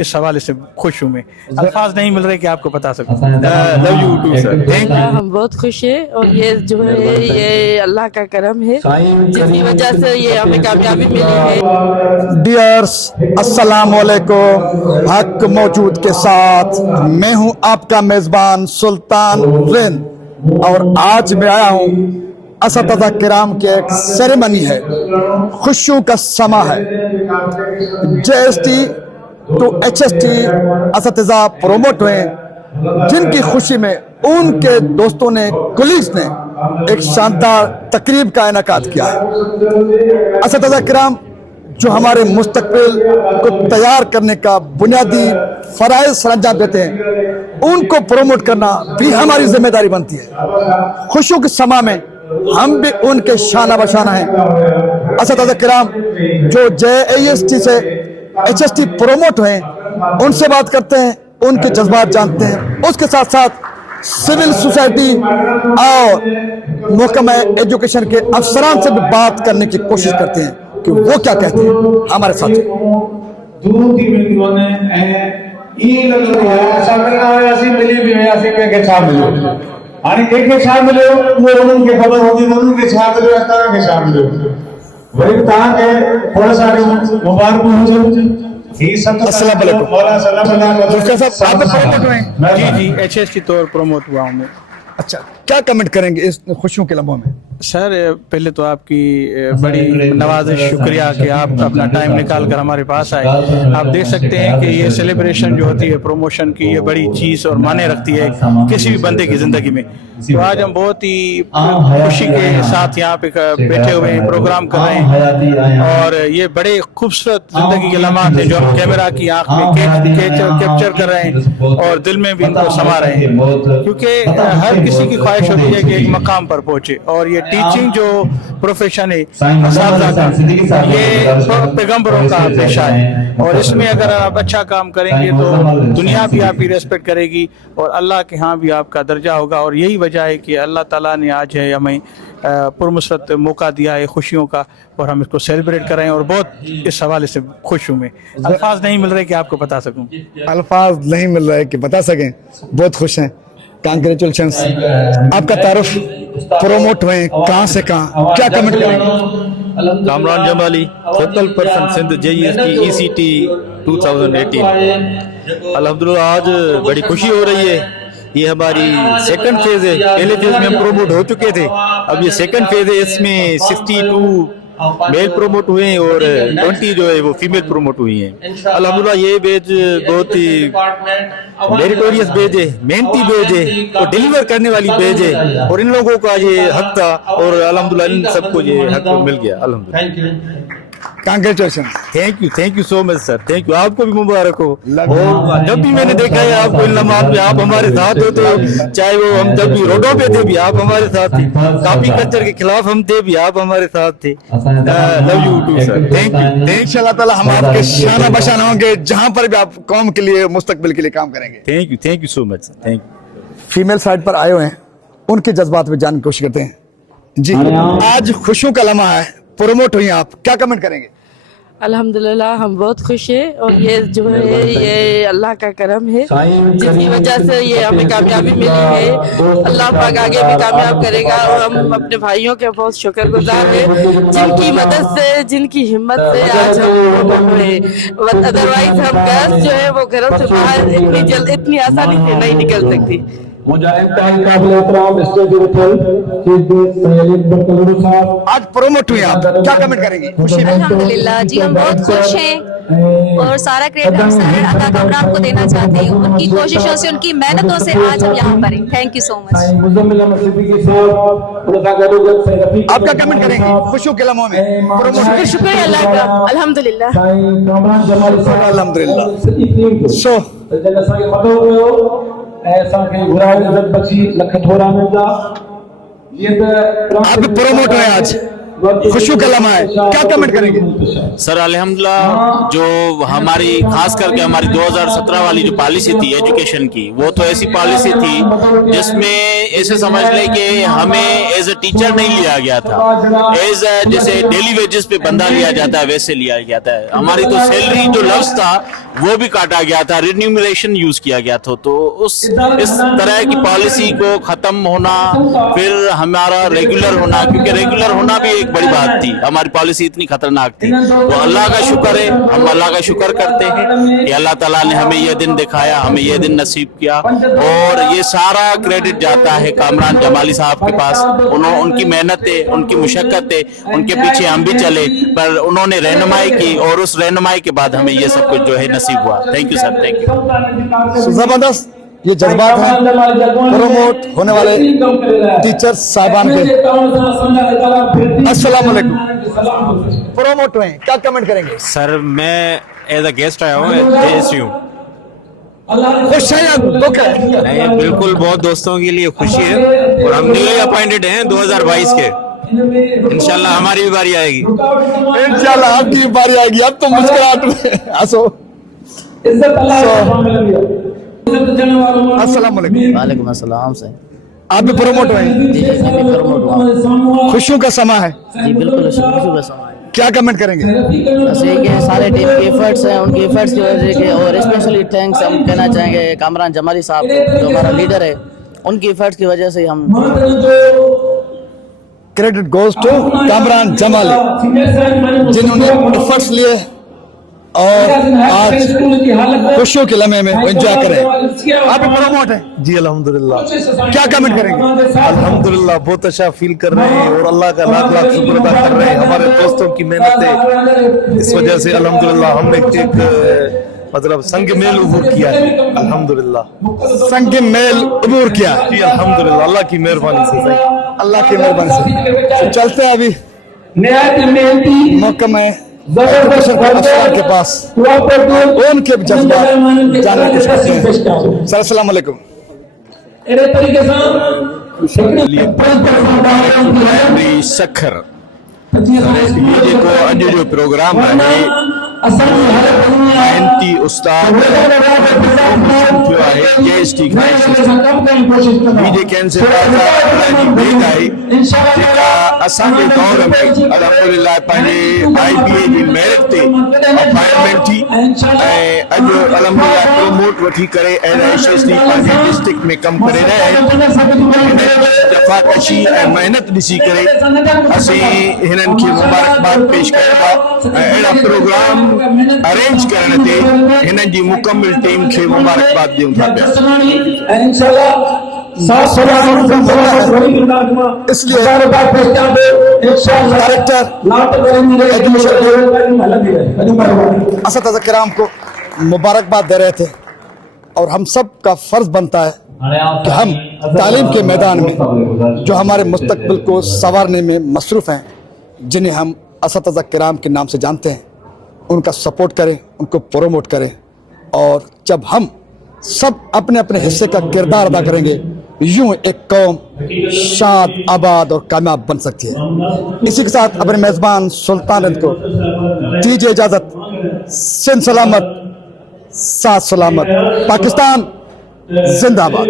इस हवाले से खुश हूँ मैं, अल्फाज नहीं मिल रहे कि आपको बता सकूं। Love you too sir, thank you. हम बहुत खुश हैं और ये जो है ये अल्लाह का करम है जिसकी वजह से ये हमें कामयाबी मिली है। डियर्स अस्सलाम वालेकुम, हक मौजूद के साथ मैं हूं आपका मेज़बान सुल्तान रेन और आज मैं आया हूं असतज़ा किराम की एक सेरेमनी है, खुशियों का समा है। JST टू HST असतज़ा प्रोमोट हुए जिनकी खुशी में उनके दोस्तों ने, कोलीग्स ने एक शानदार तकरीब का इनेकाद किया है। असतज़ा किराम जो हमारे मुस्तकबिल को तैयार करने का बुनियादी फ़राइज़ सरअंजाम देते हैं, उनको प्रोमोट करना भी हमारी जिम्मेदारी बनती है। खुशियों के समा में हम भी उनके शाना बशाना हैं। असतज़ा किराम जो JST से HST प्रोमोट हुए उनसे बात करते हैं, उनके जज्बात जानते हैं। उसके साथ साथ सिविल सोसाइटी और महकमा एजुकेशन के अफसरान से भी बात करने की कोशिश करते हैं कि वो क्या कहते हैं। हमारे साथ आणि के छा मिलियो उहो उन्हनि खे ख़बर हूंदी त उन्हनि खे छा मिलियो ऐं तव्हां खे छा मिलियो। वरी बि तव्हांखे खोड़ सारियूं मुबारकूं हुजनि। अस्सलाम वालेकुम। मौला सल्लल्लाहु अलैहि साहब आप प्रोमोट हुए? जी HST तौर प्रमोट हुआ हूँ मैं। अच्छा, क्या कमेंट करेंगे इस खुशियों के लम्हों में? सर पहले तो आपकी बड़ी नवाजिश, शुक्रिया कि आप अपना टाइम निकाल कर हमारे पास आए। आप देख सकते हैं कि ये सेलिब्रेशन जो होती है प्रमोशन की, ये बड़ी चीज़ और माने रखती है किसी भी बंदे की ज़िंदगी में। तो आज हम बहुत ही खुशी के साथ यहाँ पे बैठे हुए हैं, प्रोग्राम कर रहे हैं और ये बड़े खूबसूरत ज़िंदगी के लम्हात हैं जो हम कैमरा की आँख में कैप्चर कर रहे हैं और दिल में भी इनको समा रहे हैं, क्योंकि हर किसी की ख्वाहिश होती है कि एक मकाम पर पहुँचे। और ये टीचिंग जो प्रोफेशन है ये पैगंबरों का पेशा है और इसमें अगर आप अच्छा काम करेंगे तो दुनिया भी आपकी रेस्पेक्ट करेगी और अल्लाह के यहाँ भी आपका दर्जा होगा। और यही वजह है कि अल्लाह ताला ने आज है हमें पुरमसरत मौका दिया है खुशियों का और हम इसको सेलिब्रेट कर रहे हैं और बहुत इस हवाले से खुश हूँ मैं, अल्फाज नहीं मिल रहे कि आपको बता सकूँ। अल्फाज नहीं मिल रहे कि बता सकें, बहुत खुश हैं। कांग्रेचुलेशंस। आपका तारुफ, प्रोमोट हुए कहाँ से कहाँ, क्या कमेंट करेंगे? Kamran Jamali, focal person Sindh JST ECT 2018। अल्हम्दुलिल्लाह आज बड़ी खुशी हो रही है। ये हमारी सेकंड फेज है, पहले फेज में हम प्रोमोट हो चुके थे, अब ये सेकंड फेज है। इसमें 62 मेल प्रोमोट हुए हैं और 20 जो है वो फीमेल प्रोमोट हुई हैं। अल्हम्दुलिल्लाह ये बेज बहुत ही मेरिटोरियस बेज है, मेहनती बेज है और डिलीवर करने वाली बेज है और इन लोगों का ये हक था और अल्हम्दुलिल्लाह इन सबको ये हक मिल गया अल्हम्दुलिल्लाह। Congratulation. Thank you so much sir, thank you. आपको भी मुबारक हो। और जब भी मैंने देखा है आपको इन लम्हात में आप हमारे साथ हो, तो चाहे वो हम जब भी रोडों पे थे भी आप हमारे साथ थे, कॉपी कल्चर के खिलाफ हम थे भी आप हमारे साथ थे। Love you too sir, thank you. इंशाल्लाह ताला हम आपके शाना बशाना होंगे जहां पर भी आप कौम के लिए, मुस्तकबिल के लिए काम करेंगे। Thank you so much sir, thank you. Female side पर आए हुए हैं, उनके जज्बात में जानने की कोशिश करते हैं। जी आज खुशियों का लम्हा है, प्रोमोट हुई आप, क्या कमेंट करेंगे? अल्हम्दुलिल्लाह हम बहुत खुश हैं और ये जो है ये अल्लाह का करम है जिसकी वजह से ये हमें कामयाबी मिली है। अल्लाह पाक आगे भी कामयाब करेगा और हम अपने भाइयों के बहुत शुक्रगुजार हैं जिनकी मदद से, जिनकी हिम्मत से आज हम हुए। अदरवाइज हम गर्ल्स जो है वो घरों से बाहर इतनी आसानी से नहीं निकल सकती। आज प्रोमोट हुई आप, क्या कमेंट करेंगे? खुशी में अल्हम्दुलिल्लाह जी हम बहुत खुश हैं और सारा क्रेडिट हम सर अता कामरान को देना चाहते हैं। उनकी कोशिशों से, उनकी मेहनतों से आज हम यहाँ पर हैं। Thank you so much. आप क्या कमेंट करेंगे खुशियों के लम्हों में? प्रोमोट शुक्र अल्लाह का, अल्हम्दुलिल्लाह। अल्हम्दुलिल्लाह। सो आप प्रोमोट हुए आज, खुशियों का लम्हा है, क्या कमेंट करेंगे? सर अल्हम्दुलिल्लाह जो हमारी खास करके हमारी 2017 वाली जो पॉलिसी थी एजुकेशन की, वो तो ऐसी पॉलिसी थी जिसमें ऐसे समझ ले कि हमें एज ए टीचर नहीं लिया गया था, एज जैसे डेली वेजेस पे बंदा लिया जाता है वैसे लिया गया था। हमारी तो सैलरी जो लफ्ज था वो भी काटा गया था, रिन्यूमरेशन यूज किया गया था। तो इस तरह की पॉलिसी को खत्म होना, फिर हमारा रेगुलर होना, क्योंकि रेगुलर होना भी एक बड़ी बात थी, हमारी पॉलिसी इतनी खतरनाक थी। तो अल्लाह का शुक्र है, हम अल्लाह का शुक्र करते हैं कि अल्लाह ताला ने हमें ये दिन दिखाया, हमें ये दिन नसीब किया, और ये सारा क्रेडिट जाता है कामरान जमाली साहब के पास। उनकी मेहनतें, उनकी मुशक्कतें, उनके पीछे हम भी चले, पर उन्होंने रहनुमाई की, और उस रहनुमाई के बाद हमें ये सब कुछ जो है नसीब हुआ। Thank you sir, thank you. जबरदस्त ये जज्बात हैं प्रमोट होने वाले टीचर साहबान के। अस्सलाम वालेकुम, प्रमोट हुए, क्या कमेंट करेंगे? सर मैं एज अ गेस्ट आया हूँ JSU। खुश है या दुख है? नहीं, बिल्कुल बहुत दोस्तों के लिए खुशी है, और हम न्यूली अपॉइंटेड हैं 2022 के। इंशाल्लाह हमारी भी बारी आएगी। इंशाल्लाह आपकी भी बारी आएगी। अब तो मुस्कुराहट में हंसो। अस्सलाम वालेकुम। वालेकुम अस्सलाम से। आप भी प्रमोट हुए? जी जी, मैं भी प्रमोट हुआ। खुशियों का समा है, जी बिल्कुल, शुक्र का समय। क्या कमेंट करेंगे? बस ये कि सारे टीम के एफर्ट्स हैं, उनके एफर्ट्स की वजह से, और स्पेशली थैंक्स हम कहना चाहेंगे कामरान जमाली साहब को, जो हमारा लीडर है, उनकी एफर्ट्स की वजह से हम। Credit goes to Kamran Jamali, जिन्होंने एफर्ट्स लिए और आज खुशियों के लम्हे में एंजॉय करें। आप प्रमोट हैं? जी अल्हम्दुलिल्लाह। क्या कमेंट करेंगे? अल्हम्दुलिल्लाह बहुत अच्छा फील कर रहे हैं, और अल्लाह का लाख लाख शुक्र अदा कर रहे हैं। हमारे दोस्तों की मेहनत, इस वजह से अल्हम्दुलिल्लाह हमने एक मतलब संग मेल उबूर किया है। अल्हम्दुलिल्लाह संग मेल उबूर किया जी अल्हम्दुलिल्लाह, अल्लाह की मेहरबानी से। सही, अल्लाह की मेहरबानी से। तो चलते हैं अभी मौका में अफसर के पास, उनके जज्बात जानने की कोशिश करते हैं। सर अस्सलाम वालेकुम। सखर ये जेको अॼु जो प्रोग्राम आहे, मेहनती उस्ताद थियो आहे JST हीअ जेके आहिनि से भेट आहे, जेका असांजे दौर में अल्हम्दुलिल्लाह पंहिंजे IBA जी मेरिट ते अपॉइंटमेंट थी, ऐं अॼु अल्हम्दुलिल्लाह प्रमोट वठी करे NIST पंहिंजे डिस्ट्रिक्ट में कमु करे रहिया आहिनि। जफ़ाकशी ऐं मेहनत ॾिसी करे असीं हिननि खे मुबारकबाद पेश कयूं था, ऐं अहिड़ा प्रोग्राम अरेंज करण ते हिननि जी मुकमिल टीम खे मुबारकबाद ॾियूं था पिया। इसलिए डायरेक्टर असद किराम को मुबारकबाद दे रहे थे, और हम सब का फर्ज बनता है कि हम तालीम के मैदान में जो हमारे मुस्तकबिल को संवारने में मसरूफ़ हैं, जिन्हें हम असद किराम के नाम से जानते हैं, उनका सपोर्ट करें, उनको प्रोमोट करें। और जब हम सब अपने अपने हिस्से का किरदार अदा करेंगे, यूं एक कौम शाद, आबाद और कामयाब बन सकती है। इसी के साथ अपने मेज़बान सुल्तान रिंद को दीजिए इजाज़त। सिंध सलामत, साथ सलामत, पाकिस्तान जिंदाबाद।